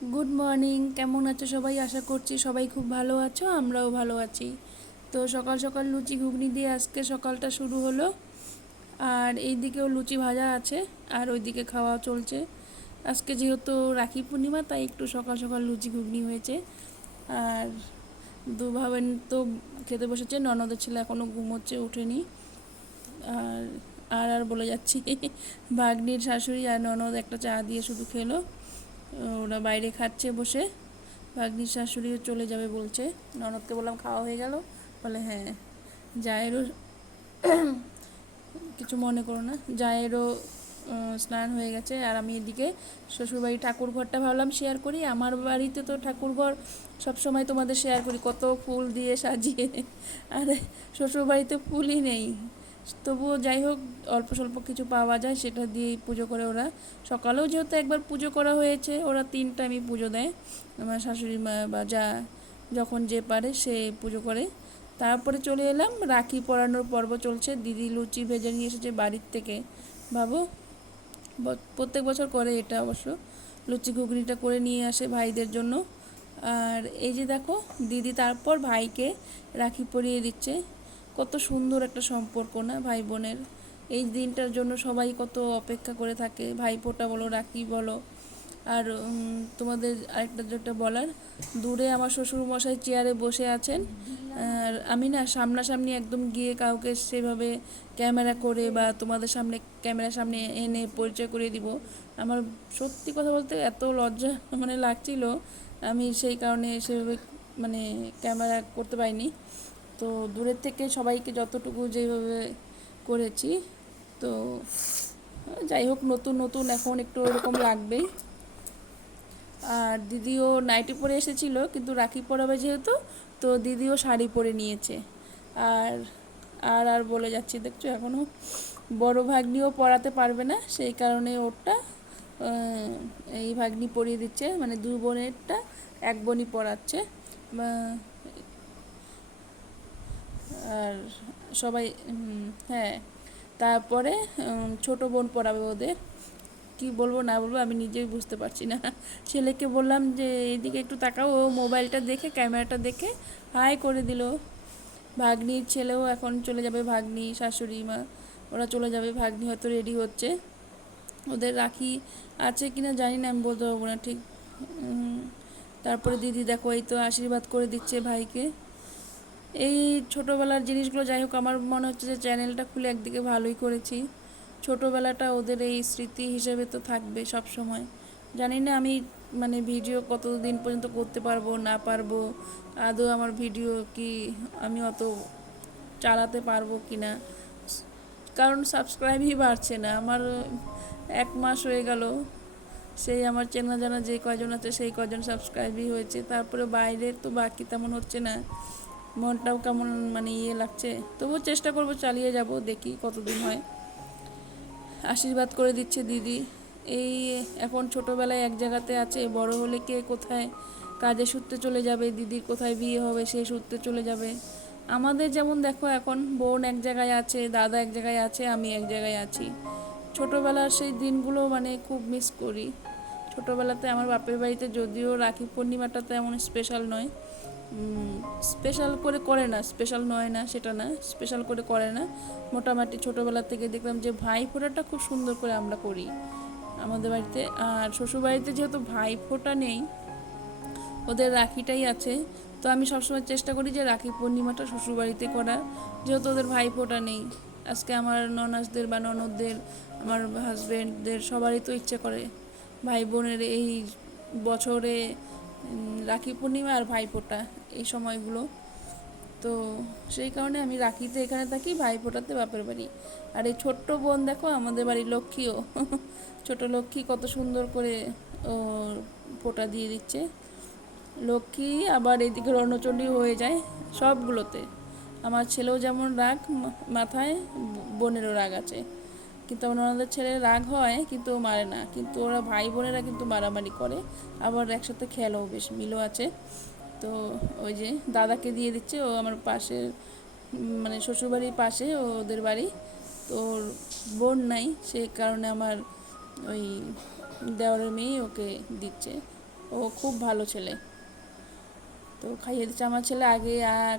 Good morning, কেমন আছো সবাই? আশা করছি সবাই খুব ভালো আছো, আমরাও ভালো আছি। তো সকাল সকাল লুচি ঘুগনি দিয়ে আজকে সকালটা শুরু হলো। আর এই দিকেও লুচি ভাজা আছে, আর ওইদিকে খাওয়া চলছে। আজকে যেহেতু রাখি পূর্ণিমা, তাই একটু সকাল সকাল লুচি ঘুগনি হয়েছে। আর দু ভাবেন তো খেতে বসেছে, ননদের ছেলে এখনও ঘুমোচ্ছে, ওঠেনি। আর আর আর বলে যাচ্ছি ভাগ্নির শাশুড়ি আর ননদ একটা চা দিয়ে শুধু খেলো। ওরা বাইরে খাচ্ছে বসে। ভাগ্নির শাশুড়িও চলে যাবে বলছে। ননদকে বললাম খাওয়া হয়ে গেল, বলে হ্যাঁ। জায়েরও কিছু মনে করো না, জায়েরও স্নান হয়ে গেছে। আর আমি এদিকে শ্বশুরবাড়ি ঠাকুর ঘরটা ভাবলাম শেয়ার করি। আমার বাড়িতে তো ঠাকুর ঘর সবসময় তোমাদের শেয়ার করি, কত ফুল দিয়ে সাজিয়ে। আর শ্বশুরবাড়িতে ফুলই নেই, তবুও যাই হোক অল্প স্বল্প কিছু পাওয়া যায়, সেটা দিয়েই পুজো করে ওরা। সকালেও যেহেতু একবার পুজো করা হয়েছে, ওরা 3 টাইমই পুজো দেয়। আমার শাশুড়ি মা বা যা যখন যে পারে সে পুজো করে। তারপরে চলে এলাম, রাখি পরানোর পর্ব চলছে। দিদি লুচি ভেজে নিয়ে এসেছে বাড়ির থেকে। ভাবো, প্রত্যেক বছর করে এটা অবশ্য। লুচি ঘুগনিটা করে নিয়ে আসে ভাইদের জন্য। আর এই যে দেখো, দিদি তারপর ভাইকে রাখি পরিয়ে দিচ্ছে। কত সুন্দর একটা সম্পর্ক না ভাই বোনের। এই দিনটার জন্য সবাই কত অপেক্ষা করে থাকে, ভাইফোঁটা বলো, রাখি বলো। আর তোমাদের আরেকটা যেটা বলার, দূরে আমার শ্বশুর মশাই চেয়ারে বসে আছেন। আর আমি না সামনাসামনি একদম গিয়ে কাউকে সেভাবে ক্যামেরা করে বা তোমাদের সামনে ক্যামেরার সামনে এনে পরিচয় করিয়ে দিব, আমার সত্যি কথা বলতে এত লজ্জা মানে লাগছিল। আমি সেই কারণে সেভাবে মানে ক্যামেরা করতে পারিনি। তো দূরের থেকে সবাইকে যতটুকু যেভাবে করেছি। তো যাই হোক, নতুন নতুন এখন একটু ওরকম লাগবেই। আর দিদিও নাইটি পরে এসেছিলো, কিন্তু রাখি পরাবে যেহেতু, তো দিদিও শাড়ি পরে নিয়েছে। আর আর আর বলে যাচ্ছি, দেখছো এখনও বড় ভাগ্নিও পরাতে পারবে না, সেই কারণে ওরটা এই ভাগ্নি পরিয়ে দিচ্ছে, মানে দু বোনেরটা এক বোনই পরাচ্ছে। আর সবাই হ্যাঁ, তারপরে ছোট বোন পড়াবে ওদের। কি বলবো না বলবো আমি নিজেই বুঝতে পারছি না। ছেলেকে বললাম যে এইদিকে একটু তাকাও, ও মোবাইলটা দেখে ক্যামেরাটা দেখে হাই করে দিল। ভাগ্নির ছেলেও এখন চলে যাবে, ভাগ্নি শাশুড়ি মা ওরা চলে যাবে। ভাগ্নি হয়তো রেডি হচ্ছে, ওদের রাখি আছে কিনা জানি না, আমি বলতে পারবো না ঠিক। তারপরে দিদি দেখো এই তো আশীর্বাদ করে দিচ্ছে ভাইকে। এই ছোটোবেলার জিনিসগুলো, যাই হোক আমার মনে হচ্ছে যে চ্যানেলটা খুলে একদিকে ভালোই করেছি। ছোটোবেলাটা ওদের এই স্মৃতি হিসেবে তো থাকবে সব সময়। জানি না আমি মানে ভিডিও কতদিন পর্যন্ত করতে পারবো না পারবো, আদৌ আমার ভিডিও কি আমি অত চালাতে পারবো কি না, কারণ সাবস্ক্রাইবই বাড়ছে না আমার। 1 মাস হয়ে গেল, সেই আমার চেনা জানা যে কয়জন আছে সেই কয়জন সাবস্ক্রাইবই হয়েছে, তারপরে বাইরে তো বাকি তেমন হচ্ছে না। মনটাও কেমন মানে লাগছে, তবুও চেষ্টা করব, চালিয়ে যাব, দেখি কতদিন হয়। আশীর্বাদ করে দিচ্ছে দিদি। এই এখন ছোটোবেলায় এক জায়গাতে আছে, বড় হলে কে কোথায় কাজে সূত্রে চলে যাবে, দিদির কোথায় বিয়ে হবে সেই সূত্রে চলে যাবে। আমাদের যেমন দেখো এখন বোন এক জায়গায় আছে, দাদা এক জায়গায় আছে, আমি এক জায়গায় আছি। ছোটোবেলার সেই দিনগুলো মানে খুব মিস করি। ছোটোবেলাতে আমার বাপের বাড়িতে যদিও রাখি পূর্ণিমাটা তেমন স্পেশাল নয়, স্পেশাল করে করে না, স্পেশাল নয় না সেটা না, স্পেশাল করে করে না। মোটামুটি ছোটোবেলা থেকে দেখলাম যে ভাই ফোঁটাটা খুব সুন্দর করে আমরা করি আমাদের বাড়িতে। আর শ্বশুরবাড়িতে যেহেতু ভাই ফোঁটা নেই, ওদের রাখিটাই আছে। তো আমি সবসময় চেষ্টা করি যে রাখি পূর্ণিমাটা শ্বশুরবাড়িতে করার, যেহেতু ওদের ভাই ফোঁটা নেই। আজকে আমার ননাসদের বা ননদদের, আমার হাজব্যান্ডদের সবারই তো ইচ্ছে করে ভাই বোনের এই বছরে রাখি পূর্ণিমা আর ভাইফোঁটা এই সময়গুলো। তো সেই কারণে আমি রাখিতে এখানে থাকি, ভাইফোঁটাতে বাপের বাড়ি। আর এই ছোট্ট বোন দেখো আমাদের বাড়ির লক্ষ্মীও ছোট লক্ষ্মী কত সুন্দর করে ও ফোঁটা দিয়ে দিচ্ছে। লক্ষ্মী আবার এইদিকে রণচণ্ডী হয়ে যায় সবগুলোতে। আমার ছেলেও যেমন রাগ মাথায়, বোনেরও রাগ আছে। কিন্তু আমার ওনাদের ছেলের রাগ হয় কিন্তু ও মারে না, কিন্তু ওরা ভাই বোনেরা কিন্তু মারামারি করে, আবার একসাথে খেলেও বেশ মিলও আছে। তো ওই যে দাদাকে দিয়ে দিচ্ছে, ও আমার পাশে মানে শ্বশুরবাড়ির পাশে ওদের বাড়ি। তো ওর বোন নাই, সে কারণে আমার ওই দেওয়ারের মেয়ে ওকে দিচ্ছে। ও খুব ভালো ছেলে। তো খাইয়ে দিচ্ছে, আমার ছেলে আগে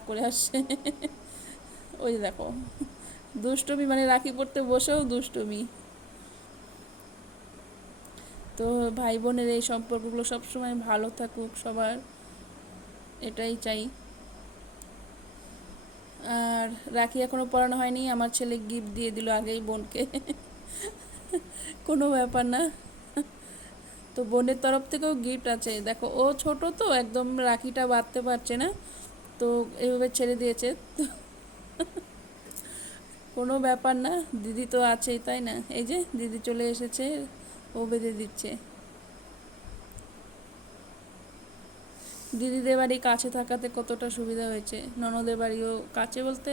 করে আসছে। ওই যে দেখো, দুষ্টুমি, মানে রাখি পড়তে বসেও দুষ্টুমি। তো ভাই বোনের এই সম্পর্কগুলো সবসময় ভালো থাকুক সবার, এটাই চাই। আর রাখি এখনও পরানো হয়নি, আমার ছেলে গিফট দিয়ে দিল আগেই বোনকে। কোনো ব্যাপার না। তো বোনের তরফ থেকেও গিফট আছে, দেখো ও ছোট তো একদম রাখিটা বাঁধতে পারছে না, তো এইভাবে ছেড়ে দিয়েছে। তো কোনো ব্যাপার না, দিদি তো আছেই, তাই না? এই যে দিদি চলে এসেছে, ও বেঁধে দিচ্ছে। দিদিদের বাড়ি কাছে থাকাতে কতটা সুবিধা হয়েছে, ননদের বাড়িও কাছে বলতে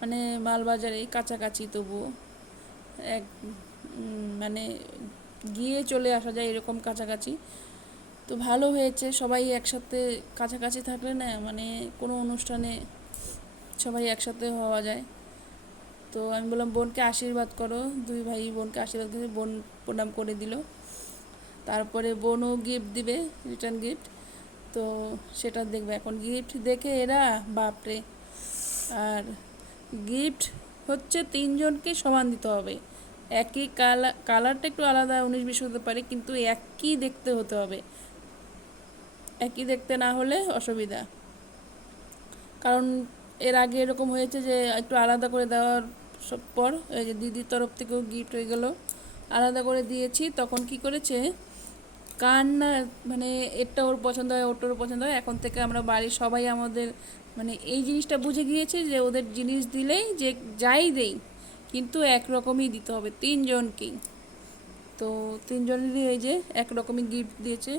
মানে মালবাজারেই কাছাকাছি, তবুও এক মানে গিয়ে চলে আসা যায় এরকম কাছাকাছি। তো ভালো হয়েছে, সবাই একসাথে কাছাকাছি থাকলে না মানে কোনো অনুষ্ঠানে সবাই একসাথে হওয়া যায়। তো আমি বললাম বোনকে আশীর্বাদ করো, দুই ভাই বোনকে আশীর্বাদ করে, বোন প্রণাম করে দিল। তারপরে বোনও গিফট দিবে, রিটার্ন গিফট। তো সেটা দেখবে এখন, গিফট দেখে এরা বাপরে। আর গিফট হচ্ছে তিনজনকে সমান দিতে হবে, একই কালারটা একটু আলাদা 19-20 হতে পারে, কিন্তু একই দেখতে হতে হবে। একই দেখতে না হলে অসুবিধা। কারণ এর আগে এরকম হয়েছে যে একটু আলাদা করে দেওয়ার পর এই যে দিদির তরফ থেকেও গিফট হয়ে গেল, আলাদা করে দিয়েছি, তখন কি করেছে কার না মানে এটা ওর পছন্দ হয়, ওটার পছন্দ হয়, এখন থেকে আমরা বাড়ির সবাই আমাদের মানে এই জিনিসটা বুঝে গিয়েছে যে ওদের জিনিস দিলেই যে যাই দেই কিন্তু একরকমই দিতে হবে তিনজনকেই। তো তিনজনেরই এই যে একরকমই গিফট দিয়েছে,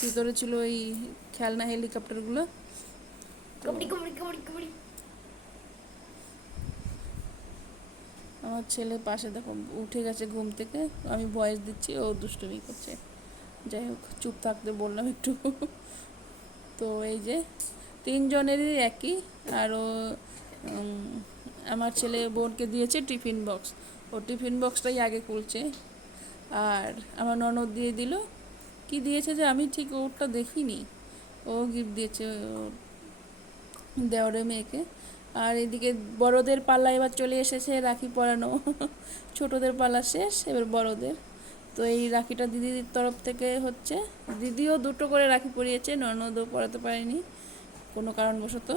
ভিতরে ছিল এই খেলনা হেলিকপ্টারগুলো। আমার ছেলে পাশে দেখো উঠে গেছে ঘুম থেকে, আমি ভয়েস দিচ্ছি, ও দুষ্টুমি করছে। যাই হোক, চুপ থাকতে বললাম একটু। তো এই যে তিনজনেরই একই। আরও আমার ছেলে বোনকে দিয়েছে টিফিন বক্স, ও টিফিন বক্সটাই আগে খুলছে। আর আমার ননদ দিয়ে দিল, কি দিয়েছে যে আমি ঠিক ওরটা দেখিনি, ও গিফট দিয়েছে ওর দেওরের মেয়েকে। আর এদিকে বড়দের পাল্লা এবার চলে এসেছে, রাখি পরানো। ছোটদের পাল্লা শেষ, এবার বড়দের। তো এই রাখিটা দিদির তরফ থেকে হচ্ছে, দিদিও দুটো করে রাখি পরিয়েছে, ননদও পরাতে পারেনি কোনো কারণবশত,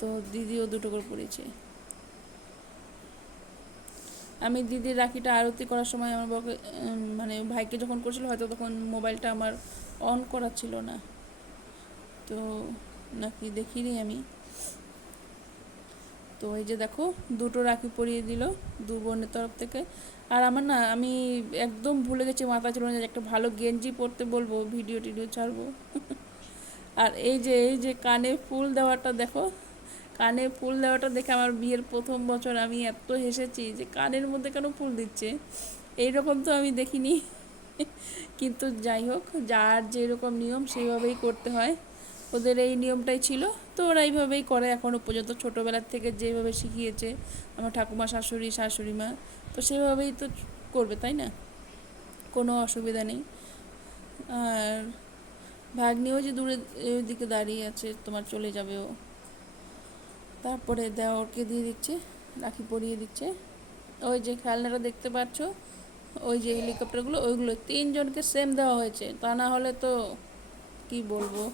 তো দিদিও দুটো করে পরিয়েছে। আমি দিদির রাখিটা আরতি করার সময় আমার বাবাকে মানে ভাইকে যখন করছিল হয়তো তখন মোবাইলটা আমার অন করা ছিল না, তো নাকি দেখিনি আমি। তো এই যে দেখো দুটো রাখি পরিয়ে দিল দু বোনের তরফ থেকে। আর আমার না, আমি একদম ভুলে গেছি, মাথা ছিল না যে একটা ভালো গেঞ্জি পরতে বলবো, ভিডিও টিডিও ছাড়বো। আর এই যে কানে ফুল দেওয়াটা দেখো, কানে ফুল দেওয়াটা দেখে আমার বিয়ের প্রথম বছর আমি এত হেসেছি যে কানের মধ্যে কেন ফুল দিচ্ছে, এইরকম তো আমি দেখিনি। কিন্তু যাই হোক, যার যেরকম নিয়ম সেইভাবেই করতে হয়, ওদের এই নিয়মটাই ছিল, তো ওরা এইভাবেই করে এখনও পর্যন্ত, ছোটোবেলার থেকে যেভাবে শিখিয়েছে আমার ঠাকুমা, শাশুড়ি মা, তো সেভাবেই তো করবে, তাই না? কোনো অসুবিধা নেই। আর ভাগ্নিও যে দূরে দিকে দাঁড়িয়ে আছে, তোমার চলে যাবে ও। তারপরে দেওরকে দিয়ে দিচ্ছে, রাখি পরিয়ে দিচ্ছে। ওই যে খেলনাটা দেখতে পাচ্ছ, ওই যে হেলিকপ্টারগুলো, ওইগুলো তিনজনকে সেম দেওয়া হয়েছে, তা না হলে তো কি বলবো,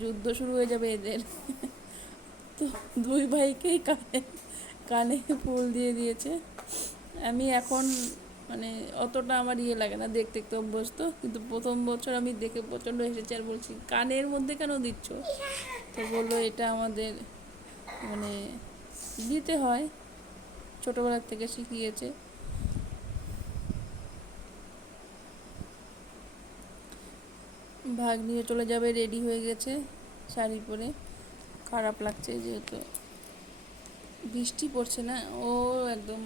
যুদ্ধ শুরু হয়ে যাবে এদের। তো দুই ভাইকেই কানে কানে ফুল দিয়ে দিয়েছে। আমি এখন মানে অতটা আমার লাগে না, দেখতে দেখতে অভ্যস্ত, কিন্তু প্রথম বছর আমি দেখে প্রচণ্ড হেসেছি, আর বলছি কানের মধ্যে কেন দিচ্ছ? তো বললো এটা আমাদের মানে দিতে হয়, ছোটোবেলার থেকে শিখিয়েছে। ভাগ নিয়ে চলে যাবে, রেডি হয়ে গেছে শাড়ি পরে। খারাপ লাগছে যেহেতু বৃষ্টি পড়ছে না, ও একদম।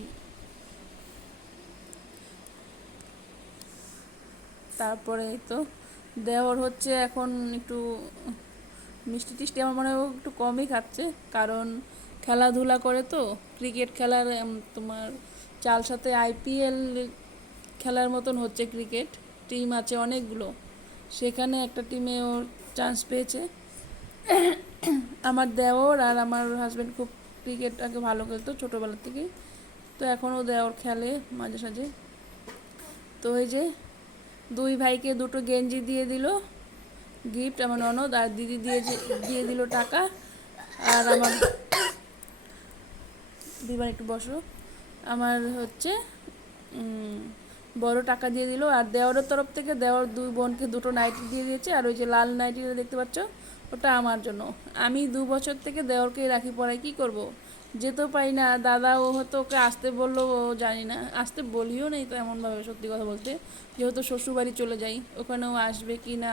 তারপরে তো দেওর হচ্ছে এখন একটু মিষ্টি টিষ্টি, আমার মনে হয় ও একটু কমই খাচ্ছে, কারণ খেলাধুলা করে তো, ক্রিকেট খেলার তোমার চাল সাথে IPL খেলার মতন হচ্ছে, ক্রিকেট টিম আছে অনেকগুলো, সেখানে একটা টিমে ওর চান্স পেয়েছে। আমার দেওর আর আমার হাজব্যান্ড খুব ক্রিকেট আগে ভালো খেলতো ছোটোবেলা থেকেই, তো এখনও দেওর খেলে মাঝে সাঝে। তো এই যে দুই ভাইকে দুটো গেঞ্জি দিয়ে দিল গিফট আমার ননদ, আর দিদি দিয়ে দিল টাকা। আর আমার দিবার একটু বসো, আমার হচ্ছে বড় টাকা দিয়ে দিল। আর দেওরের তরফ থেকে দেওর দুই বোনকে দুটো নাইটি দিয়ে দিয়েছে, আর ওই যে লাল নাইটিটা দেখতে পাচ্ছ ওটা আমার জন্য। আমি 2 বছর থেকে দেওরকে রাখি পরাই, কী করব, যেতেও পারি না। দাদা ও হয়তো ওকে আসতে বললো, ও জানি না, আসতে বলিও নেই তো এমনভাবে, সত্যি কথা বলতে, যেহেতু শ্বশুরবাড়ি চলে যাই, ওখানেও আসবে কি না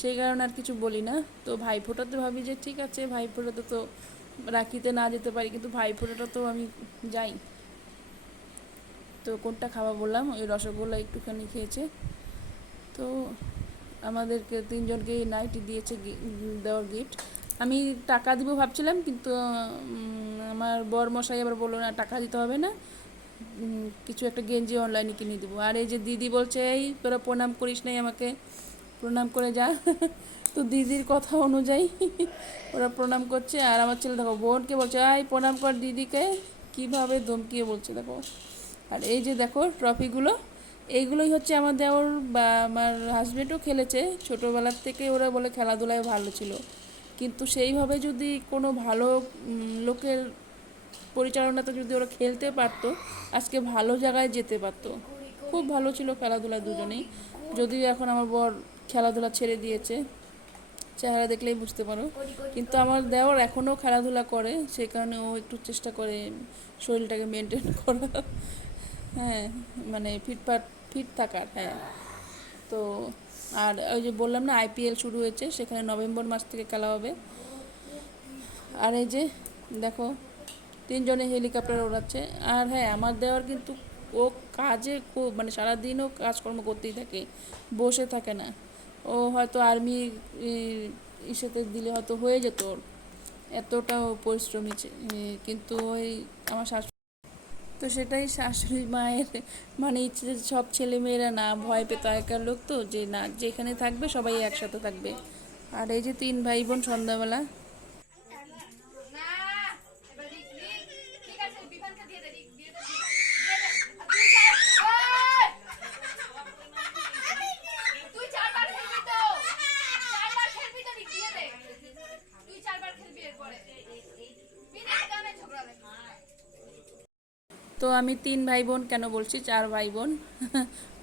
সেই কারণে আর কিছু বলি না। তো ভাইফোঁটাতে ভাবি যে ঠিক আছে, ভাইফোঁটাতে তো রাখিতে না যেতে পারি, কিন্তু ভাইফোঁটাটা তো আমি যাই। তো কোনটা খাওয়া বললাম, ওই রসগোল্লা একটুখানি খেয়েছে। তো আমাদেরকে তিনজনকে নাইটি দিয়েছে দেওয়ার গিফট। আমি টাকা দিব ভাবছিলাম, কিন্তু আমার বরমশাই আবার বললো না টাকা দিতে হবে না, কিছু একটা গেঞ্জি অনলাইনে কিনে দেবো। আর এই যে দিদি বলছে এই তোরা প্রণাম করিস নাই আমাকে, প্রণাম করে যা। তো দিদির কথা অনুযায়ী ওরা প্রণাম করছে। আর আমার ছেলে দেখো বোনকে বলছে আই প্রণাম কর দিদিকে, কীভাবে ধমকিয়ে বলছে দেখো। আর এই যে দেখো ট্রফিগুলো, এইগুলোই হচ্ছে আমার দেওর বা আমার হাজব্যান্ডও খেলেছে ছোটোবেলার থেকে, ওরা বলে খেলাধুলায় ভালো ছিল, কিন্তু সেইভাবে যদি কোনো ভালো লোকের পরিচালনাতে যদি ওরা খেলতে পারতো, আজকে ভালো জায়গায় যেতে পারতো। খুব ভালো ছিল খেলাধুলা দুজনেই, যদিও এখন আমার বর খেলাধুলা ছেড়ে দিয়েছে, চেহারা দেখলেই বুঝতে পারো। কিন্তু আমার দেওর এখনও খেলাধুলা করে, সেই কারণে ও একটু চেষ্টা করে শরীরটাকে মেনটেন করার, হ্যাঁ, মানে ফিট থাকার, হ্যাঁ। তো আর ওই যে বললাম না আইপিএল শুরু হয়েছে, সেখানে নভেম্বর মাস থেকে খেলা হবে। আর এই যে দেখো তিনজনে হেলিকপ্টার ওড়াচ্ছে। আর হ্যাঁ, আমার দেওয়ার কিন্তু ও কাজে খুব, মানে সারাদিনও কাজকর্ম করতেই থাকে, বসে থাকে না। ও হয়তো আর্মি ইসেতে দিলে হয়তো হয়ে যেত ওর, এতটাও পরিশ্রমী কিন্তু ওই আমার শাশুড়ি, তো সেটাই শাশুড়ি মায়ের মানে ইচ্ছে যে সব ছেলে মেয়েরা না ভয় পেত, আগেকার লোক তো, যে না যেখানে থাকবে সবাই একসাথে থাকবে। আর এই যে 3 ভাই বোন সন্ধ্যাবেলা, তো আমি 3 ভাই বোন কেন বলছি, 4 ভাই বোন,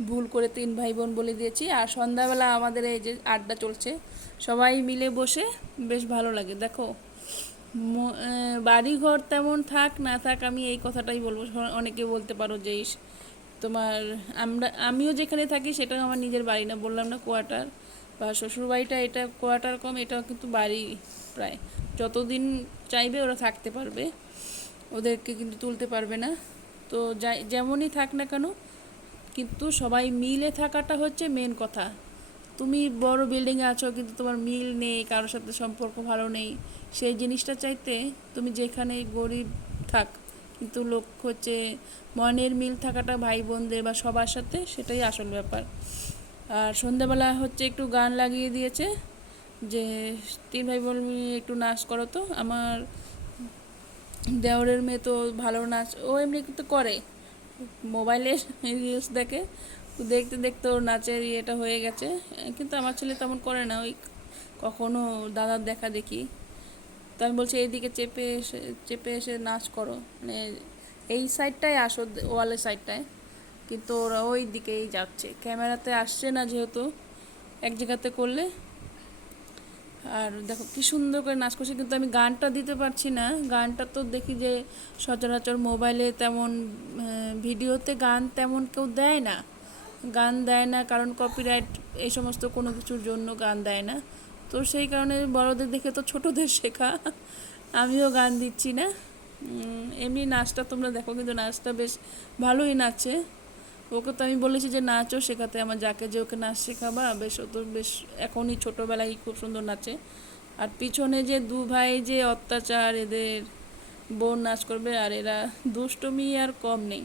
ভুল করে 3 ভাই বোন বলে দিয়েছি। আর সন্ধ্যাবেলা আমাদের এই যে আড্ডা চলছে, সবাই মিলে বসে, বেশ ভালো লাগে। দেখো বাড়ি ঘর তেমন থাক না থাক, আমি এই কথাটাই বলবো। অনেকে বলতে পারো যে তোমার আমিও যেখানে থাকি সেটাও আমার নিজের বাড়ি না, বললাম না কোয়ার্টার, বা শ্বশুরবাড়িটা এটা কোয়ার্টার কম, এটাও কিন্তু বাড়ি প্রায়। যতদিন চাইবে ওরা থাকতে পারবে, ওদেরকে কিন্তু তুলতে পারবে না। তো যাই যেমনই থাক না কেন, কিন্তু সবাই মিলে থাকাটা হচ্ছে মেন কথা। তুমি বড় বিল্ডিংয়ে আছো কিন্তু তোমার মিল নেই, কারোর সাথে সম্পর্ক ভালো নেই, সেই জিনিসটা চাইতে তুমি যেখানে গরিব থাক, কিন্তু লোক হচ্ছে মনের মিল থাকাটা ভাই বোনদের বা সবার সাথে, সেটাই আসল ব্যাপার। আর সন্ধ্যাবেলা হচ্ছে একটু গান লাগিয়ে দিয়েছে, যে 3 ভাই বোন মিলে একটু নাচ করো। তো আমার দেওরের মেয়ে তো ভালো নাচ, ও এমনি কিন্তু করে, মোবাইলে রিলস দেখে, তো দেখতে দেখতে ওর নাচের ইয়েটা হয়ে গেছে। কিন্তু আমার ছেলে তেমন করে না, ওই কখনো দাদার দেখা দেখি। তো আমি বলছি এইদিকে চেপে এসে নাচ করো, মানে এই সাইডটায় আসো, ওয়ালের সাইডটায়, কিন্তু ওরা ওই দিকেই যাচ্ছে, ক্যামেরাতে আসছে না যেহেতু, এক জায়গাতে করলে। আর দেখো কি সুন্দর করে নাচ করছে, কিন্তু আমি গানটা দিতে পারছি না। গানটা তো দেখি যে সচরাচর মোবাইলে তেমন, ভিডিওতে গান তেমন কেউ দেয় না, গান দেয় না, কারণ কপিরাইট এই সমস্ত কোনো কিছুর জন্য গান দেয় না। তো সেই কারণে বড়দের দেখে তো ছোটদের শেখা, আমিও গান দিচ্ছি না। এমনি নাচটা তোমরা দেখো, কিন্তু নাচটা বেশ ভালোই নাচে। ওকে তো আমি বলেছি যে নাচও শেখাতে, আমার যাকে যে ওকে নাচ শেখাবা, বেশ ও তো বেশ এখনই ছোটোবেলায় খুব সুন্দর নাচে। আর পিছনে যে 2 ভাই যে অত্যাচার, এদের বোন নাচ করবে, আর এরা দুষ্টমি আর কম নেই।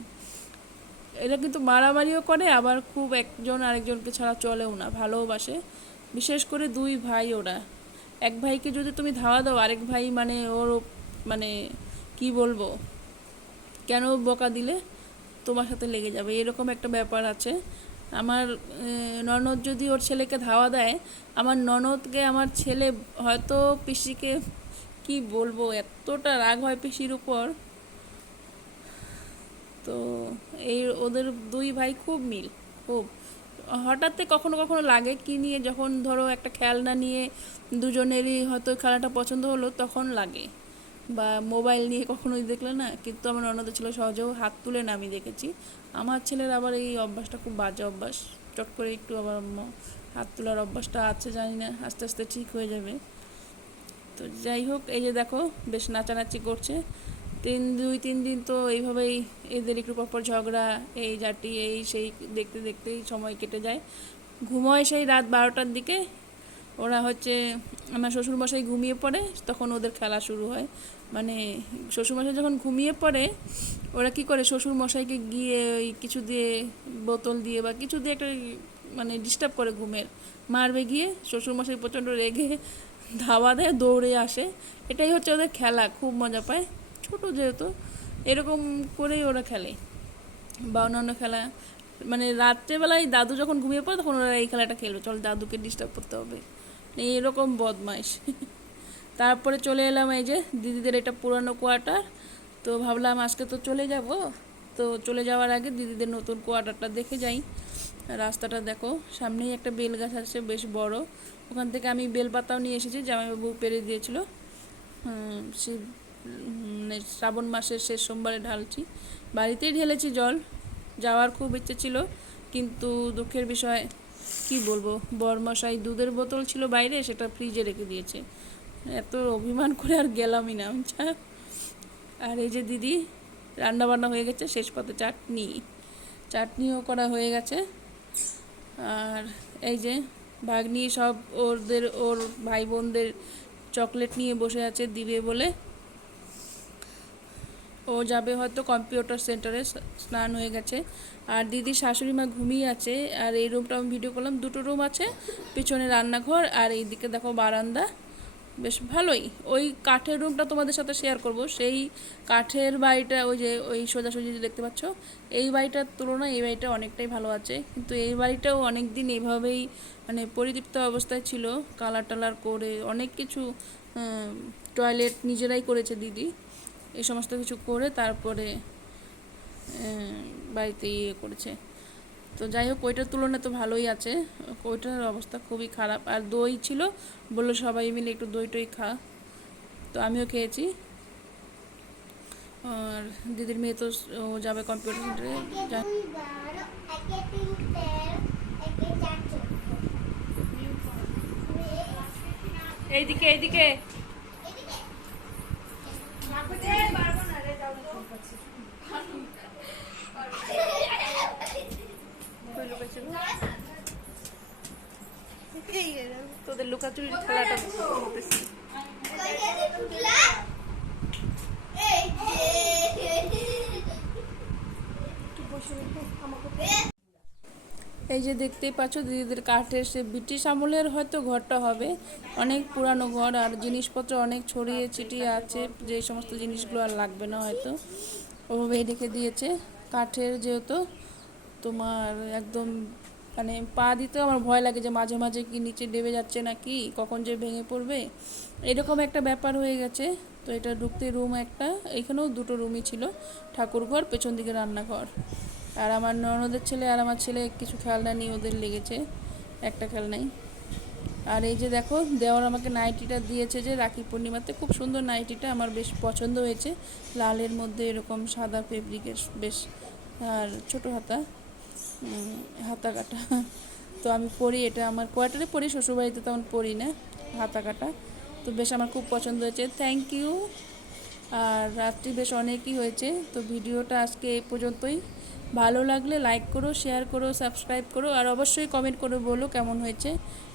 এরা কিন্তু মারামারিও করে, আবার খুব একজন আরেকজনকে ছাড়া চলেও না, ভালোবাসে। বিশেষ করে দুই ভাই ওরা। এক ভাইকে যদি তুমি ধাওয়া দাও, আরেক ভাই মানে ওর মানে কি বলবো, কেন বকা দিলে তোমার সাথে লেগে যাবে, এরকম একটা ব্যাপার আছে। আমার ননদ যদি ওর ছেলেকে ধাওয়া দেয়, আমার ননদকে আমার ছেলে হয়তো পিসিকে কি বলবো, এতটা রাগ হয় পিসির উপর। তো এই ওদের দুই ভাই খুব মিল, খুব। হঠাৎ কখনো কখনো লাগে কি নিয়ে, যখন ধরো একটা খেলনা নিয়ে দুজনেরই হয়তো খেলাটা পছন্দ হলো তখন লাগে, বা মোবাইল নিয়ে কখনোই দেখলে না। কিন্তু আমার ননদের ছেলে সহজেও হাত তুলে না, আমি দেখেছি। আমার ছেলের আবার এই অভ্যাসটা খুব বাজে অভ্যাস, চট করে একটু আবার হাত তোলার অভ্যাসটা আছে, জানি না, আস্তে আস্তে ঠিক হয়ে যাবে। তো যাই হোক, এই যে দেখো বেশ নাচানাচি করছে। 2-3 দিন তো এইভাবেই এদের একটু পরপর ঝগড়া, এই জাটি, এই সেই দেখতে দেখতেই সময় কেটে যায়। ঘুমোয় সেই রাত 12টার দিকে। ওরা হচ্ছে, আমার শ্বশুরমশাই ঘুমিয়ে পড়ে, তখন ওদের খেলা শুরু হয়। মানে শ্বশুরমশাই যখন ঘুমিয়ে পড়ে, ওরা কি করে, শ্বশুরমশাইকে গিয়ে ওই কিছু দিয়ে, বোতল দিয়ে বা কিছু দিয়ে একটা মানে ডিস্টার্ব করে ঘুমের, মারবে গিয়ে। শ্বশুরমশাই প্রচণ্ড রেগে ধাওয়া দেয়, দৌড়ে আসে। এটাই হচ্ছে ওদের খেলা, খুব মজা পায়, ছোট যেহেতু। এরকম করেই ওরা খেলে। বা অন্যান্য খেলা, মানে রাত্রেবেলায় দাদু যখন ঘুমিয়ে পড়ে তখন ওরা এই খেলাটা খেলবে, চল দাদুকে ডিস্টার্ব করতে হবে, এরকম বদমাইশ। তারপরে চলে এলাম এই যে দিদিদের এটা পুরনো কোয়ার্টার। তো ভাবলাম আজকে তো চলে যাব, তো চলে যাওয়ার আগে দিদিদের নতুন কোয়ার্টারটা দেখে যাই। রাস্তাটা দেখো, সামনেই একটা বেল গাছ আছে বেশ বড়, ওখান থেকে আমি বেলপাতাও নিয়ে এসেছি, জামাইবাবু পেরে দিয়েছিল। সে মানে শ্রাবণ মাসের শেষ সোমবারে ঢালছি, বাড়িতেই ঢেলেছি জল। যাওয়ার খুব ইচ্ছে ছিল, কিন্তু দুঃখের বিষয় কি বলবো, বরমশাই দুধের বোতল ছিল বাইরে, সেটা ফ্রিজে রেখে দিয়েছে। এত অভিমান করে আর গেলামই না। আর এই যে দিদি রান্না বান্না হয়ে গেছে, শেষ পাতে চাটনিও করা হয়ে গেছে। আর এই যে ভাগ্নি সব ওর ভাই বোনদের চকলেট নিয়ে বসে আছে দিবে বলে। ও যাবে হয়তো কম্পিউটার সেন্টারে, স্নান হয়ে গেছে। আর দিদির শাশুড়ি মা ঘুমিয়ে আছে। আর এই রুমটা আমি ভিডিও করলাম, 2টো রুম আছে, পিছনে রান্নাঘর, আর এইদিকে দেখো বারান্দা, বেশ ভালোই। ওই কাঠের রুমটা তোমাদের সাথে শেয়ার করব, সেই কাঠের বাড়িটা, ওই যে ওই সোজাসুজি দেখতে পাচ্ছ, এই বাড়িটার তুলনায় এই বাড়িটা অনেকটাই ভালো আছে। কিন্তু এই বাড়িটাও অনেক দিন এভাবেই মানে পরিতৃপ্ত অবস্থায় ছিল, কালার টালার করে অনেক কিছু, টয়লেট নিজেরাই করেছে দিদি, এই সমস্ত কিছু করে তারপরে বাড়িতে ইয়ে করেছে। তো যাই হোক, ওইটার তুলনায় তো ভালোই আছে, ওইটার অবস্থা খুবই খারাপ। আর দই ছিল, বললো সবাই মিলে একটু দই টই খা, তো আমিও খেয়েছি। আর দিদির মেয়ে তো ও যাবে কম্পিউটার সেন্টারে। এইদিকে এইদিকে তোদের লুকাচুরির খেলাটা করতেছি। এই যে দেখতেই পাচ্ছ দিদিদের কাঠের, সে ব্রিটিশ আমলের হয়তো ঘরটা হবে, অনেক পুরানো ঘর, আর জিনিসপত্র অনেক ছড়িয়ে ছিটিয়ে আছে, যে সমস্ত জিনিসগুলো আর লাগবে না হয়তো, ওভাবেই রেখে দিয়েছে। কাঠের যেহেতু, তোমার একদম মানে পা দিতেও আমার ভয় লাগে, যে মাঝে মাঝে কি নিচে ডেবে যাচ্ছে না কি, কখন যে ভেঙে পড়বে, এরকম একটা ব্যাপার হয়ে গেছে। তো এটা ঢুকতে রুম একটা, এখানেও 2টো রুমই ছিল, ঠাকুরঘর, পেছন দিকে রান্নাঘর। আর আমার ননদের ছেলে আর আমার ছেলে কিছু খেলনা নিয়ে ওদের লেগেছে, একটা খেলনাই। আর এই যে দেখো, দেওয়ার আমাকে নাইটিটা দিয়েছে যে রাখি পূর্ণিমাতে, খুব সুন্দর নাইটিটা, আমার বেশ পছন্দ হয়েছে, লালের মধ্যে এরকম সাদা ফেব্রিকের, বেশ। আর ছোটো হাতা কাটা, তো আমি পরি, এটা আমার কোয়ার্টারে পরি, শ্বশুরবাড়িতে তেমন পরি না হাতা কাটা। তো বেশ আমার খুব পছন্দ হয়েছে, থ্যাংক ইউ। আর রাত্রি বেশ অনেকই হয়েছে, তো ভিডিওটা আজকে এই পর্যন্তই। ভালো লাগলে লাইক করো, শেয়ার করো, সাবস্ক্রাইব করো, আর অবশ্যই কমেন্ট করে বলো কেমন হয়েছে।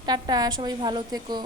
টাটা, সবাই ভালো থেকো।